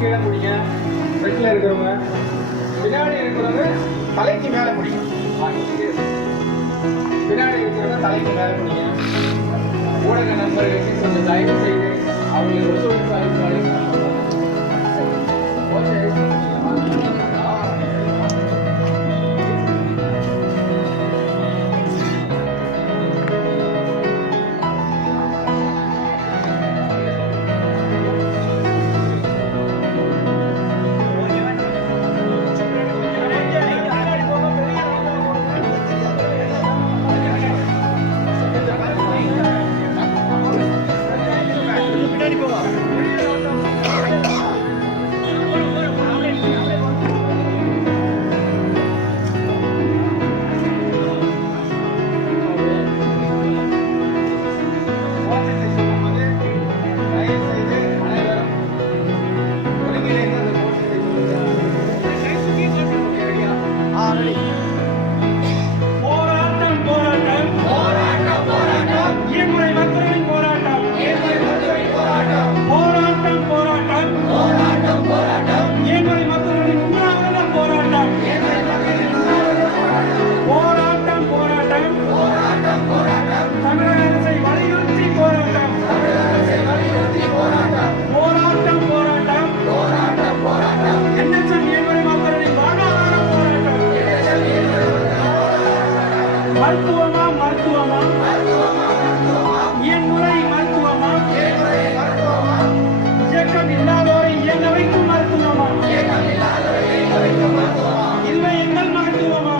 கீழே பிடிங்க. ஃப்ரண்ட்ல இருக்கிறவங்க, பின்னாடி இருக்கிறவங்க தலைக்கு மேலே பிடிங்க. பின்னாடி இருக்கிறவங்க தலைக்கு மேலே பிடிங்க. ஊடக நண்பர்களுக்கு கொஞ்சம் தயவு செய்து அவங்களுக்கு ஒத்துழைப்பு அளிப்பார்கள். மருத்துவமா மருத்துவமா இயன்முறை மருத்துவமா இயக்கம் இல்லாதோரை இயங்க வைக்கும் மருத்துவமா இல்லை எங்கள் மருத்துவமா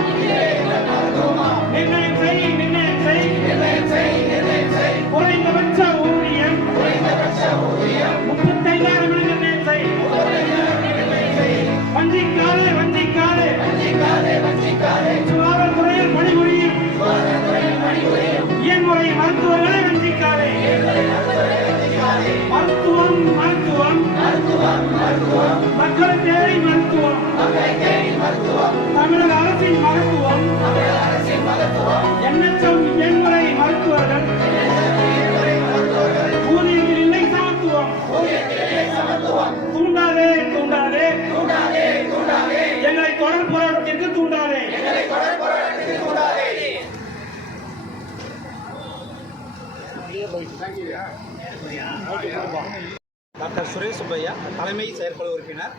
நிர்ணயம் செய் குறைந்தபட்ச ஊதியம் 35,000 நிர்ணயம் செய். வஞ்சிக்காதே சுகாதாரத்துறையில் பணிபுரியும் இயன்முறை மருத்துவர்களை வஞ்சிக்காதே. மருத்துவம் மக்களை தேடி மருத்துவம் தமிழக அரசின் மருத்துவம் எண்ணற்றம் இயன்முறை மருத்துவர்கள் ஊதியத்தில் இல்லை சமத்துவம். தூண்டாதே எங்களை தொடர் போராட்டத்திற்கு தூண்டாதே. டாக்டர் சுரேஷ் சுப்பையா, தலைமை செயற்குழு உறுப்பினர்.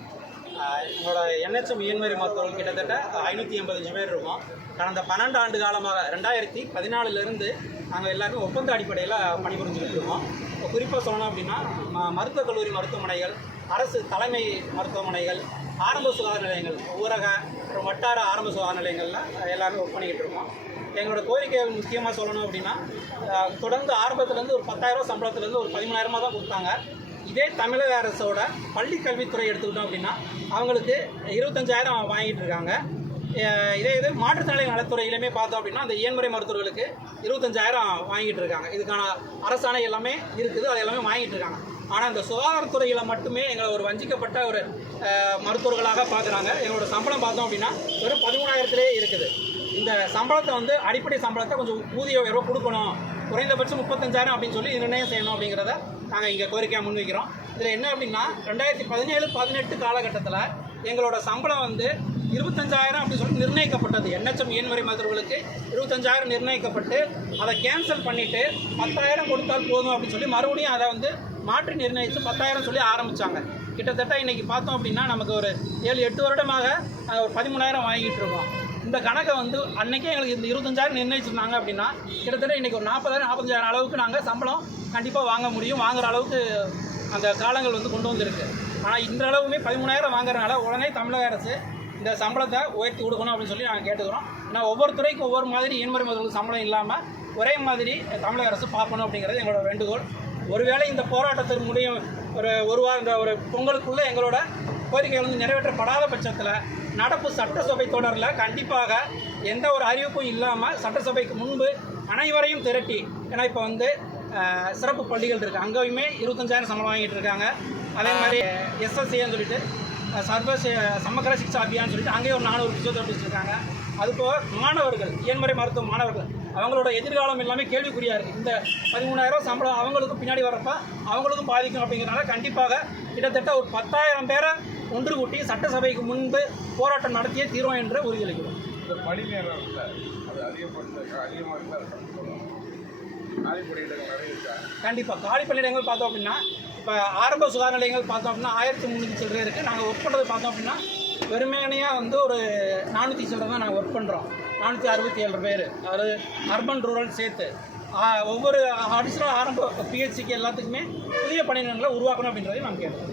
என்னோட என்எச்எம் இயன்முறை மருத்துவர்கள் கிட்டத்தட்ட 585 பேர் இருக்கோம். கடந்த 12 ஆண்டு காலமாக 2014 நாங்கள் எல்லாருமே ஒப்பந்த அடிப்படையில் பணிபுரிஞ்சுக்கிட்டு இருக்கோம். குறிப்பாக சொல்லணும் அப்படின்னா மருத்துவக் கல்லூரி மருத்துவமனைகள், அரசு தலைமை மருத்துவமனைகள், ஆரம்ப சுகாதார நிலையங்கள், ஊரக மற்றும் வட்டார ஆரம்ப சுகாதார நிலையங்களில் எல்லாருமே ஒர்க் பண்ணிக்கிட்டு இருக்கோம். எங்களோட கோரிக்கை முக்கியமாக சொல்லணும் அப்படின்னா தொடர்ந்து ஆரம்பத்துலேருந்து ஒரு 10,000 சம்பளத்துலேருந்து ஒரு 13,000 தான் கொடுத்தாங்க. இதே தமிழக அரசோட பள்ளி கல்வித்துறை எடுத்துக்கிட்டோம் அப்படின்னா அவங்களுக்கு 25,000 வாங்கிட்டு இருக்காங்க. இதே மாற்றுத்திறனாளி நலத்துறையிலுமே பார்த்தோம் அப்படின்னா அந்த இயன்முறை மருத்துவர்களுக்கு 25,000 வாங்கிட்டு இருக்காங்க. இதுக்கான அரசாணை எல்லாமே இருக்குது, அது எல்லாமே வாங்கிட்டு இருக்காங்க. ஆனால் இந்த சுகாதாரத்துறையில் மட்டுமே எங்களை ஒரு வஞ்சிக்கப்பட்ட ஒரு மருத்துவர்களாக பார்க்குறாங்க. எங்களோட சம்பளம் பார்த்தோம் அப்படின்னா வெறும் 13,000 இருக்குது. இந்த சம்பளத்தை அடிப்படை சம்பளத்தை கொஞ்சம் ஊதிய உயர்வு கொடுக்கணும், குறைந்தபட்சம் 35,000 அப்படின்னு சொல்லி நிர்ணயம் செய்யணும் அப்படிங்கிறத நாங்கள் இங்கே கோரிக்கையாக முன்வைக்கிறோம். இதில் என்ன அப்படின்னா 2017-18 காலகட்டத்தில் எங்களோட சம்பளம் 25,000 அப்படின்னு சொல்லி நிர்ணயிக்கப்பட்டது. என்எச்எம் இயன்முறை மருத்துவர்களுக்கு 25,000 நிர்ணயிக்கப்பட்டு அதை கேன்சல் பண்ணிவிட்டு 10,000 கொடுத்தால் போதும் அப்படின்னு சொல்லி மறுபடியும் அதை மாற்றி நிர்ணயித்து 10,000 சொல்லி ஆரம்பித்தாங்க. கிட்டத்தட்ட இன்றைக்கி பார்த்தோம் அப்படின்னா நமக்கு ஒரு 7-8 வருடமாக ஒரு 13,000 வாங்கிட்டு இருக்கோம். இந்த கணக்கை அன்றைக்கே எங்களுக்கு இந்த 25,000 நிர்ணயிச்சிருந்தாங்க அப்படின்னா கிட்டத்தட்ட இன்றைக்கி ஒரு 40,000-45,000 அளவுக்கு நாங்கள் சம்பளம் கண்டிப்பாக வாங்க முடியும், வாங்குகிற அளவுக்கு அந்த காலங்கள் கொண்டு வந்திருக்கு. ஆனால் இன்றளவுமே 13,000 வாங்குறதுனால உடனே தமிழக அரசு இந்த சம்பளத்தை உயர்த்தி கொடுக்கணும் அப்படின்னு சொல்லி நாங்கள் கேட்டுக்கிறோம். ஆனால் ஒவ்வொரு துறைக்கும் ஒவ்வொரு மாதிரி இயன்முறை மருத்துவர்களுக்கு சம்பளம் இல்லாமல் ஒரே மாதிரி தமிழக அரசு பார்க்கணும் அப்படிங்கிறது எங்களோட வேண்டுகோள். ஒருவேளை இந்த போராட்டத்திற்கு முடியும் ஒரு வாரம் இந்த ஒரு பொங்கலுக்குள்ளே எங்களோட கோரிக்கைகள் நிறைவேற்றப்படாத பட்சத்தில் நடப்பு சட்டசபை தொடரில் கண்டிப்பாக எந்த ஒரு அறிவிப்பும் இல்லாமல் சட்டசபைக்கு முன்பு அனைவரையும் திரட்டி, ஏன்னா இப்போ சிறப்பு பள்ளிகள் இருக்குது, அங்கேயுமே 25,000 சம்பளம் வாங்கிட்டு இருக்காங்க. அதே மாதிரி எஸ்எஸ்சின்னு சொல்லிட்டு சர்வ சமக்கர சிக்ஷா அபியான்னு சொல்லிட்டு அங்கேயும் ஒரு 400 பிசியோதெரபிஸ்ட் இருக்காங்க. அதுபோக மாணவர்கள், இயன்முறை மருத்துவ மாணவர்கள், அவங்களோட எதிர்காலம் எல்லாமே கேள்விக்குறியாக இருக்குது. இந்த 13,000 சம்பளம் அவங்களுக்கும் பின்னாடி வரப்போ அவங்களுக்கும் பாதிக்கும். அப்படிங்கிறனால கண்டிப்பாக கிட்டத்தட்ட ஒரு 10,000 பேரை ஒன்று கூட்டி சட்டசபைக்கு முன்பு போராட்டம் நடத்தியே தீர்வோம் என்று உறுதியளிக்கிறோம். இந்த பணி நேரம் இல்லை, அது அதிகமாக இருந்தால் காலி பணியிடங்கள் நிறைய இருக்கா? கண்டிப்பாக காலி பணியிடங்கள் பார்த்தோம் அப்படின்னா இப்போ ஆரம்ப சுகாதார நிலையங்கள் பார்த்தோம் அப்படின்னா 1300 சில்லறை இருக்குது. நாங்கள் ஒர்க் பண்ணுறது பார்த்தோம் அப்படின்னா வெறுமையானையாக வந்து ஒரு 400 சில்லறை தான் நாங்கள் ஒர்க் பண்ணுறோம். 467 பேர், அதாவது அர்பன் ரூரல் சேர்த்து ஒவ்வொரு அடிஷனல் ஆரம்ப பிஹெச்சிக்கு எல்லாத்துக்குமே புதிய பணியிடங்களை உருவாக்கணும் அப்படின்றதையும் நாங்கள் கேட்டோம்.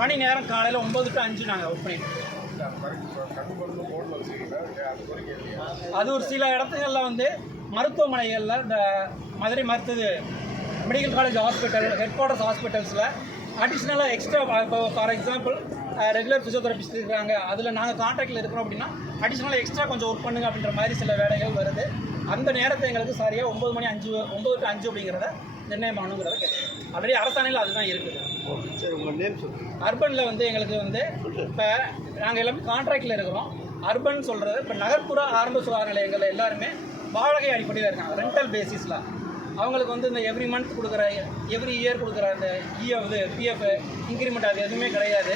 பணி நேரம் காலையில் 9 to 5 நாங்கள் ஒர்க் பண்ணிட்டோம். அது ஒரு சில இடத்துகளில் வந்து மருத்துவமனைகளில் இந்த Madurai medical college hospital, headquarters ஹாஸ்பிட்டல்ஸில் அடிஷ்னலாக எக்ஸ்ட்ரா இப்போ ஃபார் எக்ஸாம்பிள் ரெகுலர் ஃபிசியோதெரபிஸ்ட் இருக்கிறாங்க, அதில் நாங்கள் கான்ட்ராக்டில் இருக்கிறோம் அப்படின்னா அடிஷ்னலாக எக்ஸ்ட்ரா கொஞ்சம் ஒர்க் பண்ணுங்க அப்படின்ற மாதிரி சில வேலைகள் வருது. அந்த நேரத்தை எங்களுக்கு சரியாக 9 to 5 அப்படிங்கிறத நிர்ணயம் பண்ணணுங்கிறத கேட்குறோம். ஆல்ரெடி அரசாணையில் அதுதான் இருக்குது. சரி, உங்கள் நேம் சொல்லுங்கள். அர்பனில் வந்து எங்களுக்கு வந்து இப்போ நாங்கள் எல்லாமே கான்ட்ராக்டில் இருக்கிறோம். அர்பன் சொல்கிறது இப்போ நகர்ப்புற ஆரம்ப சுகாதார நிலையங்கள் எல்லாருமே வாடகை அடிப்படையில் இருக்காங்க, ரெண்டல் பேசிஸில். அவங்களுக்கு வந்து இந்த எவ்ரி மந்த் கொடுக்குற, எவ்ரி இயர் கொடுக்குற அந்த பிஎஃப் இன்க்ரிமெண்ட் அது எதுவுமே கிடையாது.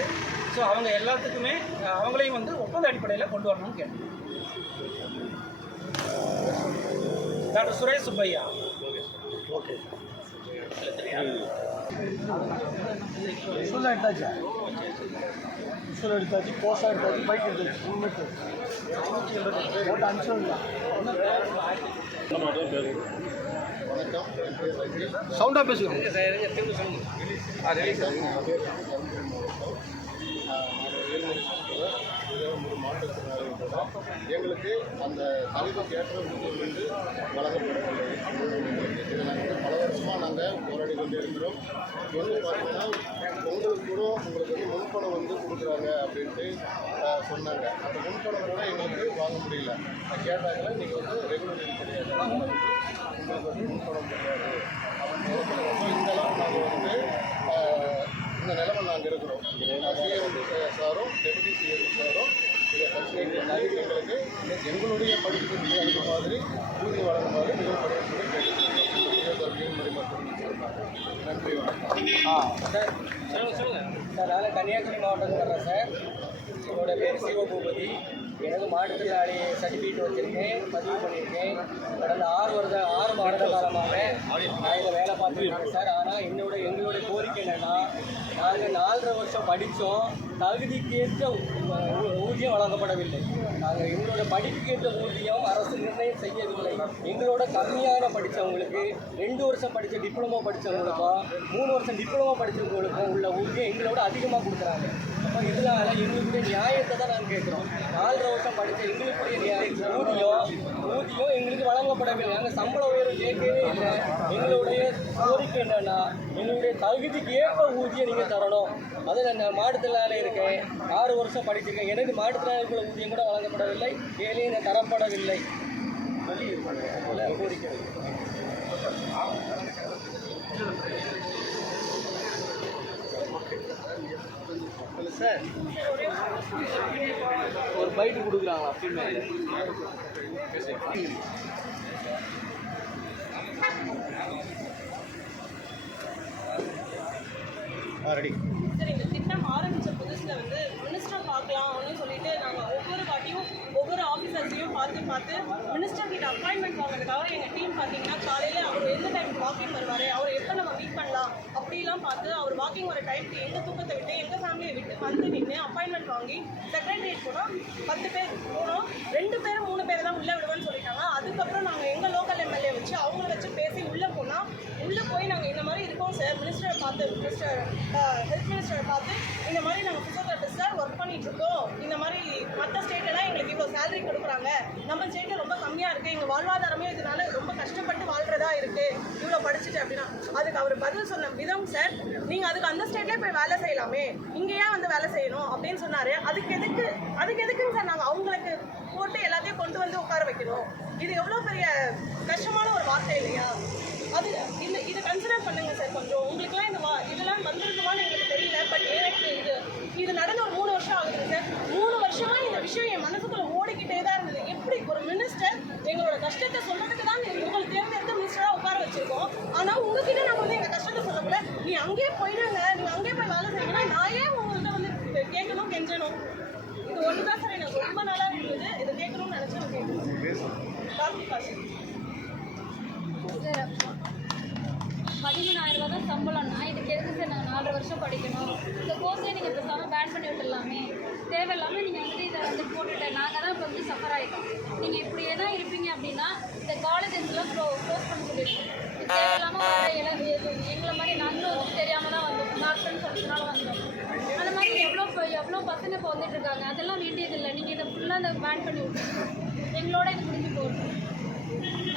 ஸோ அவங்க எல்லாத்துக்குமே அவங்களையும் வந்து ஒப்பந்த அடிப்படையில் கொண்டு வரணும்னு கேட்டோம். Doctor Suresh Subbaiah. Okay, visual எடுத்தாச்சு, போஸ்டாக எடுத்தாச்சு, பைக் எடுத்தாச்சு, 3 மீட்டர் போட்டு அனுப்பிச்சிடலாம். சவுண்டாக பேசுகிறோம். எங்களுக்கு அந்த தலைமைக்கு ஏற்ற ஊதியம் வந்து வழங்கப்படவில்லை. இதை நாங்கள் பல வருஷமாக நாங்கள் போராடி கொண்டு இருக்கிறோம். வந்து பார்த்தீங்கன்னா உங்களுக்கு கூட உங்களுக்கு வந்து முன்பணம் வந்து கொடுக்குறாங்க அப்படின்ட்டு சொன்னாங்க. அந்த முன்பணம் கூட எங்களுக்கு வாங்க முடியல. கேட்டாங்களே நீங்கள் வந்து ரெகுலர் கிடையாது, உங்களுக்கு வந்து முன்பணம் கிடையாது அப்படின்னு. இந்த அளவுக்கு நாங்கள் வந்து இந்த நிலைமை நாங்கள் இருக்கிறோம். சிஎம் சாரும் டெபுட்டி சிஎம் சாரும் இதை எங்களுக்கு எங்களுடைய படிப்புக்கு அந்த மாதிரி ஊதியம் வழங்குமாறு மிகவும் கேட்டுக்கொள்கிறோம். நன்றி, வணக்கம். சார், நான் கன்னியாகுமரி மாவட்டத்தில் வர்றேன் சார். என்னோட பேர் சிவபூபதி. எனக்கு மாற்றுத்திறனாளி சர்டிஃபிகேட் வச்சுருக்கேன், பதிவு பண்ணியிருக்கேன். கடந்த 6 மாத காலமாக நான் இதை வேலை பார்த்துருக்கேன் சார். ஆனால் எங்களுடைய கோரிக்கை என்னென்னா, நாங்கள் 4.5 வருஷம் படித்தோம், தகுதிக்கேற்ற ஊதியம் வழங்கப்படவில்லை. நாங்கள் எங்களோட படிப்புக்கேற்ற ஊதியம் அரசு நிர்ணயம் செய்யவில்லை. எங்களோட கம்மியான படித்தவங்களுக்கு, 2 வருஷம் படித்த டிப்ளமோ படித்தவங்களுக்கும் 3 வருஷம் டிப்ளமோ படித்தவங்களுக்கும் உள்ள ஊதியம் எங்களோட அதிகமாக கொடுக்குறாங்க. அப்போ இதனால எங்களுடைய நியாயத்தை தான் நாங்கள் கேட்குறோம். 4.5 வருஷம் படித்த எங்களுக்குரிய ஊதியம் எங்களுக்கு வழங்கப்படவில்லை. நாங்கள் சம்பள உயர்வு கேட்கவே இல்லை. எங்களுடைய கோரிக்கை என்னென்னா, எங்களுடைய தகுதிக்கு ஏற்ப ஊதியம் நீங்கள் தரணும். அது நான் மாற்றுத்திறனாளி இருக்கேன், 6 வருஷம் படிச்சிருக்கேன். எனக்கு மாற்றுத்திறனாளிக்குள்ள ஊதியம் கூட வழங்கப்படவில்லை, வேலையும் தரப்படவில்லை. கோரிக்கை சார், ஒரு பைட்டு கொடுக்குறாங்களா ஃபீமேல்? ரெடி சார், இந்த திட்டம் ஆரம்பித்த புதுசில் வந்து மினிஸ்டர் பார்க்கலாம் அப்படின்னு சொல்லிட்டு நாங்கள் ஒவ்வொரு வாட்டியும் ஒவ்வொரு ஆஃபீஸர்ஸையும் பார்த்து மினிஸ்டர் கிட்ட அப்பாயின்மெண்ட் வாங்குறதுக்காக எங்கள் டீம் பார்த்தீங்கன்னா காலையில் அவர் எந்த டைமுக்கு வாக்கிங் வருவார், அவர் எப்போ நம்ம மீட் பண்ணலாம் அப்படிலாம் பார்த்து அவர் வாக்கிங் வர டைமுக்கு எங்கள் தூக்கத்தை விட்டு எங்கள் ஃபேமிலியை விட்டு வந்து நின்று அப்பாயின்மெண்ட் வாங்கி செக்ரட்டரியேட் போனோம். 10 பேர் போனோம், 2 பேர் 3 பேர் தான் உள்ளே விடுவேன்னு சொல்லிட்டாங்க. அதுக்கப்புறம் நாங்கள் எங்கள் லோக்கல் எம்எல்ஏ வச்சு அவங்கள வச்சு பேசி உள்ளே போனால், உள்ளே போய் நாங்கள் இந்த மாதிரி இருக்கோம் சார், மினிஸ்டரை பார்த்து ஹெல்த் மினிஸ்டரை பார்த்து இந்த மாதிரி நாங்கள் ஃபிசியோதெரபிஸ்டாக ஒர்க் பண்ணிகிட்ருக்கோம், இந்த மாதிரி மற்ற ஸ்டேட்டெல்லாம் எங்களுக்கு இவ்வளோ சேலரி கொடுக்குறாங்க, நம்ம ஸ்டேட்டில் ரொம்ப கம்மியாக இருக்குது, எங்கள் வாழ்வாதாரமே இதனால ரொம்ப கஷ்டப்பட்டு வாழ்கிறதா இருக்குது இவ்வளோ படிச்சுட்டு அப்படின்னா. அதுக்கு அவர் பதில் சொன்ன விதம், சார் நீங்கள் அதுக்கு அந்த ஸ்டேட்லேயே போய் வேலை செய்யலாமே, இங்கேயே வந்து வேலை செய்யணும் அப்படின்னு சொன்னார். அதுக்கு எதுக்குங்க சார் நாங்கள் அவங்களுக்கு போட்டு எல்லாத்தையும் கொண்டு வந்து உட்கார வைக்கணும்? இது எவ்வளோ பெரிய கஷ்டமான ஒரு வார்த்தை இல்லையா? அது இதை கன்சிடர் பண்ணுங்க சார் கொஞ்சம். உங்களுக்குலாம் இதெல்லாம் வந்திருக்குமான்னு எங்களுக்கு தெரியல. பட் எனக்கு இது நடந்து ஒரு 3 வருஷம் ஆகுது சார். 3 வருஷமாக இந்த விஷயம் என் மனசுக்குள்ள ஓடிக்கிட்டே தான் எங்களோட கஷ்டத்தை சொல்றதுக்கு தான் உங்களை தேர்ந்தெடுத்து மினிஸ்டராக உட்கார வச்சிருக்கோம். ஆனால் உங்ககிட்ட நம்ம வந்து எங்கள் கஷ்டத்தை சொல்லக்கூட நீ அங்கேயே போயிடுங்க, நீங்கள் அங்கேயே போய் வேலை செய்யணும்னா நான் ஏன் உங்கள்கிட்ட வந்து கேட்கணும் கெஞ்சணும்? இது ஒன்று தான் சார் எனக்கு ரொம்ப நாளாக இருந்தது. இதை கேட்கணும்னு நினச்சா நான் கேட்கணும். கார்த்திக் காசு 13,000 ரூபா தான் சம்பளம்னா இதுக்கு எதுக்கு சார் நாங்கள் 4 வருஷம் படிக்கணும்? இந்த கோர்ஸே நீங்கள் பேசாமல் பேன் பண்ணி விட்டுடலாமே. தேவையில்லாமல் நீங்கள் வந்துட்டு இதை வந்து போட்டுட்டு நாங்கள் தான் இப்போ வந்து சஃபர் ஆகிட்டோம். நீங்கள் இப்படியே தான் இருப்பீங்க அப்படின்னா இந்த காலேஜஸ்லாம் க்ளோஸ் பண்ண சொல்லியிருக்கோம். தேவையில்லாமல் வர எங்களை மாதிரி நாங்களும் வந்து தெரியாமல் தான் வந்தோம். டாக்டர்னு சொல்லிட்டுனால வந்தோம். அந்த மாதிரி எவ்வளோ பசங்க இப்போ வந்துட்டு இருக்காங்க. அதெல்லாம் வேண்டியதில்லை. நீங்கள் இதை ஃபுல்லாக இந்த பேன் பண்ணி விட்டுருங்க. எங்களோட இது முடிஞ்சு போகணும்.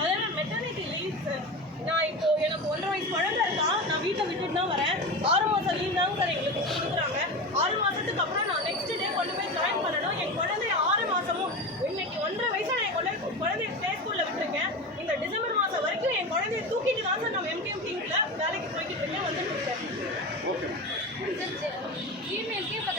அதே மெட்டர்னிட்டி லீவ் சார். நான் இப்போ எனக்கு 1.5 வயசு குழந்தை இருக்கா. நான் வீட்டை விட்டுட்டு தான் வரேன். 6 மாதம் லீவ் தான் சார் எங்களுக்கு கொடுக்குறாங்க. 6 மாதத்துக்கு அப்புறம் நான் நெக்ஸ்ட் டே கொண்டு போய் ஜாயின் பண்ணணும். என் குழந்தைய 6 மாதமும் இன்னைக்கு 1.5 வயசு நான் என் குழந்தைய ப்ளே ஸ்கூலில் விட்டுருக்கேன். இந்த டிசம்பர் மாதம் வரைக்கும் என் குழந்தைய தூக்கிட்டு தான் சார் நம்ம MTM டீமில் வேலைக்கு போய்கிட்டு இருக்கேன். வந்துட்டு இருக்கேன். இமெயிலுக்கே இப்போ